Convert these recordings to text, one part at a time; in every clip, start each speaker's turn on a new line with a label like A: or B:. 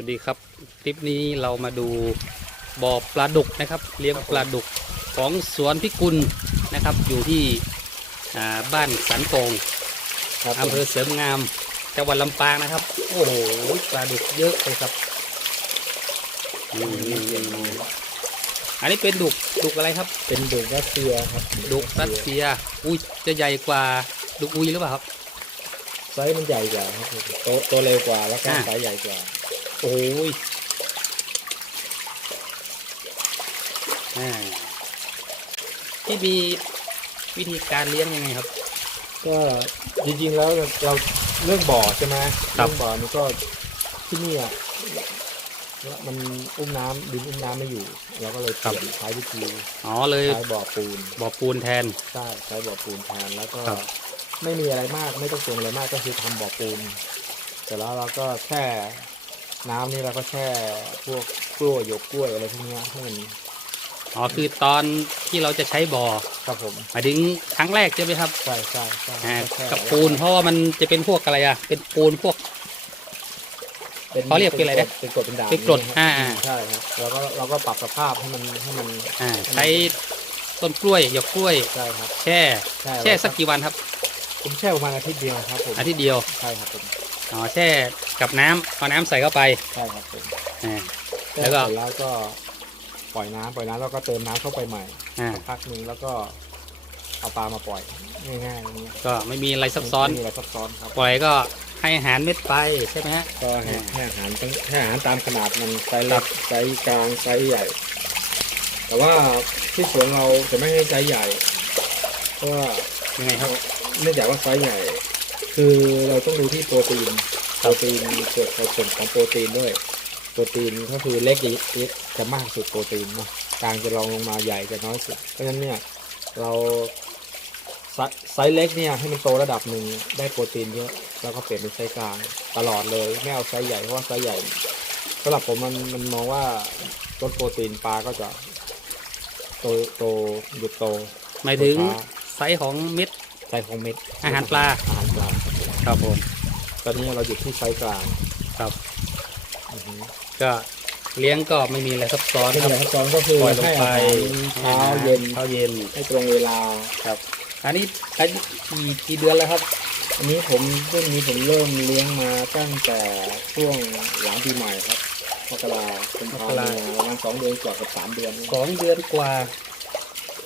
A: วัสดีครับคลิปนี้เรามาดูบ่อปลาดุกนะครับ เลี้ยงปลาดุกของสวนพิกุลนะครับ อยู่ที่อ่าบ้านสันโป่ง
B: ครับ
A: อำเภอเสริมงามจังหวัดลำปางนะครับ โอ้โหปลาดุกเยอะเลยครับนี่นี่นี่อันนี้เป็นดุกดุกอะไรครับ
B: เป็นดุกรัสเซียครับ
A: ดุกรัสเซีย อุ้ยจะใหญ่กว่าดุกอุยหรือเปล่าครับ
B: ไซส์มันใหญ่กว่าครับผมโตโตเร็วกว่าแล้วก็
A: อ่า
B: ไซส์ใหญ่กว่า
A: โอ้ยอ่าที่มีวิธีการเลี้ยงยังไงครับ
B: ก็จริงๆแล้วเราเรื่องบ่อใช่ไหม
A: ครับ
B: เรื่องบ่อนี่ก็ที่นี่อะมันอุ้มน้ำดินอุ้มน้ำไม่อยู่เราก็เลยเปลี่ยนใช้วิธี
A: อ๋อเลย
B: ใช้บ่อปูน
A: บ่อปูนแทน
B: ใช่ใช้บ่อปูนแทนแล้วก็
A: ครับ
B: ไม่มีอะไรมากไม่ต้องเตรียมอะไรมากก็คือทำบ่อปูนแต่แล้วเราก็แช่ น้ำนี่เราก็แช่พวกกล้วยหยวกกล้วยอะไรพวกเนี้ยให้มัน
A: อ๋อคือตอนที่เราจะใช้บ่อ
B: ครับผม
A: หมายถึงครั้งแรกใช่ไหมครับ
B: ใช่ใช่ใช่
A: อ่า
B: แช่
A: กับปูนเพราะว่ามันจะเป็นพวกอะไรอะ เป็นปูนพวกเขาเรียกเป็นอะไรนะ
B: เป็นกรดเป็นด่าง
A: เป็นกรด
B: ครับ
A: อ่า
B: ใช่ครับแล้วก็เราก็ปรับสภาพให้มันให้มัน
A: อ่าใช้ต้นกล้วยหยอกกล้วย
B: ใช่ครับ
A: แช่
B: ใช่
A: แช่สักกี่วันครับ
B: ผมแช่ประมาณอาทิตย์เดียวครับผม
A: อาทิตย์เดียว
B: ใช่ครับผม
A: อ๋อแช่กับน้ำเอาน้ำใส่เข้าไป
B: ใช่ครับผม
A: อ่า
B: แช่
A: แล้วก็
B: เสร็จแล้วก็ปล่อยน้ำปล่อยน้ำแล้วก็เติมน้ำเข้าไปใหม่
A: อ่า
B: สักพักหนึ่งแล้วก็เอาปลามาปล่อยง่ายๆอย่างเงี้ย
A: ก็ไม่มีอะไรซับซ้อน
B: ไม่มีอะไรซับซ้อนครับ
A: ปล่อยก็ให้อาหารเม็ดไปใช่ไหมฮะ
B: ก็ให้
A: อ่า
B: ให้อาหารตั้งให้อาหารตามขนาดมันไซส์
A: ครั
B: เล็
A: บ
B: กไซส์กลางไซส์ใหญ่ แต่ว่าที่สวนเราจะไม่ให้ไซส์ใหญ่เพราะว่า
A: ยังไงครับ
B: เนื่องจากว่าไซส์ใหญ่ คือเราต้องดูที่โปรตีนโปรตีนเกิดผลของโปรตีนด้วย โปรตีนก็คือเล็กจะมากสุดโปรตีนเนาะกลางจะรองลงมาใหญ่จะน้อยสุด เพราะฉะนั้นเนี่ยเราไซไซส์เล็กเนี่ยให้มันโตระดับหนึ่งได้โปรตีนเยอะแล้วก็เปลี่ยนเป็นไซส์กลางตลอดเลยไม่เอาไซส์ใหญ่เพราะว่าไซส์ใหญ่สำหรับผมมันมันมองว่าลดโปรตีนปลาก็จะโตโตหยุดโต
A: หมายถึง
B: ช้า
A: ไซส์ของเม็ด
B: ไซส์ของเม็ด
A: อาหารปลา
B: อาหารปลา
A: ครับผม
B: ตอนนี้เราอยู่ที่ไซส์กลาง
A: ครับ
B: อือฮึ
A: ก็เลี้ยงก็ไม่มีอะไรซับซ้อน
B: ที่
A: ค
B: เห
A: รับ
B: ลือขั้นตอนก็คือ
A: ปล่อยลง
B: ให้
A: ไป
B: อาหารเช้าเย็น
A: เช้าเย็น
B: ให้ตรงเวลา
A: ครับ อันนี้อายุกี่กี่เดือนแล้วครับ
B: อันนี้ผมรุ่นนี้ผมเริ่มเลี้ยงมาตั้งแต่ช่วงหลังปีใหม่ครับมกราคมพาพันธ์ประมาณสองเดือนกว่ากับสามเดือน
A: สองเดือนกว่า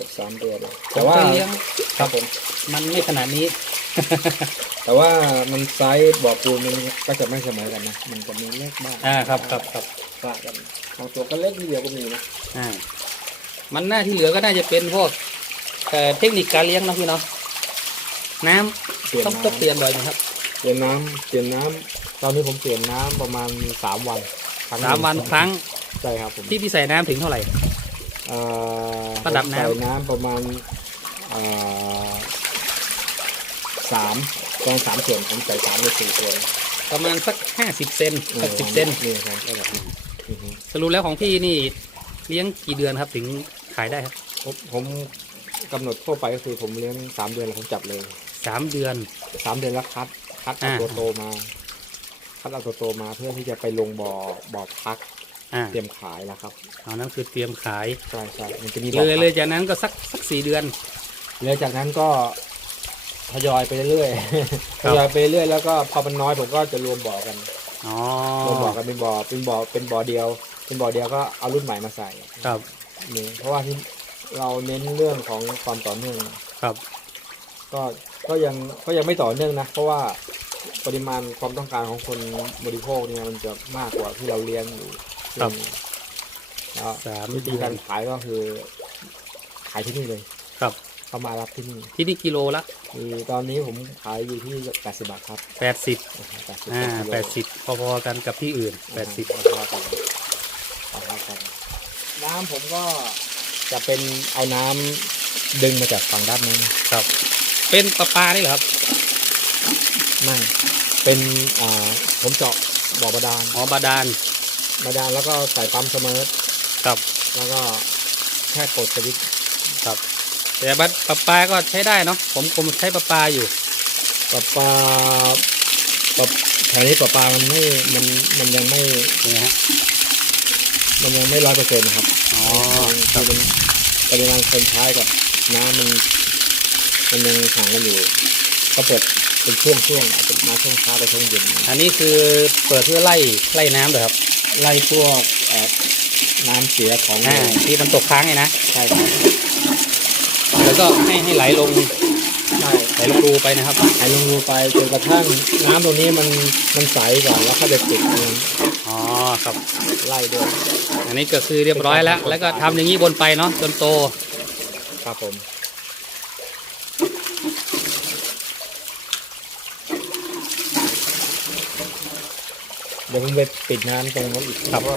B: กับสามเดือน
A: ผ
B: แต่
A: ม
B: ว่า
A: เคยเลี้ยง
B: ครับผม
A: มันไม่ขนาดนี้
B: แต่ว่ามันไซส์บ่อปูนมันก็จะไม่เสมอกันนะ มันจะมีเล็กบ้าง
A: อ่าครับครับครับ
B: คลาดกันบางตัวก็เล็กนิดเดียวก็มีนะ
A: อ่ามันหน้าที่เหลือก็น่าจะเป็นพวกเอ่อเทคนิคการเลี้ยงเนาะพี่เนาะน้ำ
B: เปลี่ยน
A: ต้อง
B: น้ำ
A: ต้องเปลี่ยนบ่อยนะครับ
B: เปลี่ยนน้ำเปลี่ยนน้ำตอนนี้ผมเปลี่ยนน้ำประมาณสามวันครั้งห
A: สามวันครั้ง
B: ใช่ครับผม
A: ที่พี่ใส่น้ำถึงเท่าไหร่
B: เอ่อ
A: ระดับน้ำ
B: ผมใส่น้ำประมาณเอ่อสามกองสามส่วนผมใส่สามในสี่ส่วน
A: ประมาณสักห้าสิบเซนสักสิบเซน
B: นี่ครับระดับนี้อือฮึ
A: สรุปแล้วของพี่นี่เลี้ยงกี่เดือนครับถึงขายได้ครับ
B: ผมผมกำหนดทั่วไปก็คือผมเลี้ยงสามเดือนแล้วผมจับเลย
A: สามเดือน
B: สามเดือนแล้วคัด คัดเอา
A: อ่า
B: ตัวโตมา คัดเอาตัวโตมาเพื่อที่จะไปลงบ่อบ่อพัก
A: อ่า
B: เตรียมขายแล้วครับ
A: เอานั้นคือเตรียมขาย
B: ใช่ใช่มันจะมีบ่
A: เล
B: อยพัก
A: เลยจากนั้นก็สักสักสี่เดือน
B: แล้วจากนั้นก็ทยอยไปเรื่อยๆ
A: ค
B: ท
A: รับ
B: ยอยไปเรื่อยแล้วก็พอมันน้อยผมก็จะรวมบ่อกัน
A: อ๋อ
B: รวมบ่อกันเป็นบ่อเป็นบ่อเป็นบ่อเดียว เป็นบ่อเดียวก็เอารุ่นใหม่มาใส่
A: ครับ
B: นี่เพราะว่าที่เราเน้นเรื่องของความต่อเนื่อง
A: ครับ
B: ก็ก็ยังก็ยังไม่ต่อเนื่องนะ เพราะว่าปริมาณความต้องการของคนบริโภคเนี่ยมันจะมากกว่าที่เราเลี้ยงอยู่
A: ครับ
B: แล้ว
A: สาม
B: วิธี
A: เดือ
B: กานรขายก็คือ ขายที่นี่เลย
A: ครับ
B: เขามารับที่นี่
A: ที่นี่กิโลละ
B: มีตอนนี้ผมขายอยู่ที่80บาทครับ
A: แปดสิบ
B: 80
A: อ่า
B: กิโล
A: แปดสิบพอๆกันกับที่อื่นแปดสิบ
B: เอาเท่ากันเอาเท่ากัน น้ำผมก็จะเป็นเอาน้ำดึงมาจากฝั่งด้านนั้น
A: ครับ เป็นปลาปลาได้เหรอครับ
B: ไม่เป็นอ่าผมเจาะบ่อบาดาล
A: อ๋อบาดาล
B: บาดาลแล้วก็ใส่ปั๊มเสมอ
A: ครับ
B: แล้วก็แค่กดสวิตช์
A: ครับ แต่บัดปลาปลาก็ใช้ได้เนาะผมผมใช้ปลาปลาอยู่
B: ปลาปลาปลาแถวนี้ปลาปลามันไม่มันมันยังไม่
A: นี่ฮะ
B: ไม่ร้อยเปอร์เซ็นต์นะครับ
A: อ๋อ
B: คือมันปริมาณคนใช้กับน้ำมันมันยังห่างกันอยู่ ก็เปิดเป็นช่วงช่วงๆอาจจะมาช่วงเช้าไปช่วงเย็น
A: อันนี้คือเปิดเพื่อไล่ไล่น้ำเหรอครับ
B: ไล่พวกเอ่อน้ำเสียของ
A: อ่าที่มันตกค้างไงนะ
B: ใช่ครับ
A: แล้วก็ให้ให้ไหลลง
B: ใช่
A: ไหลลงรูไปนะครับ
B: ไหลลงรูไปจนกระทั่งน้ำตรงนี้มันมันใสก่อนแล้วเข้าไปปิดมัน
A: อ๋อครับ
B: ไล่ด้วย
A: อันนี้ก็คือเรียบร้อยแล้ว แล้วก็ทำอย่างนี้บนไปเนาะจนโต
B: ครับผม เดี๋ยวผมไปปิดน้ำตรงนั้นอีกครับว่า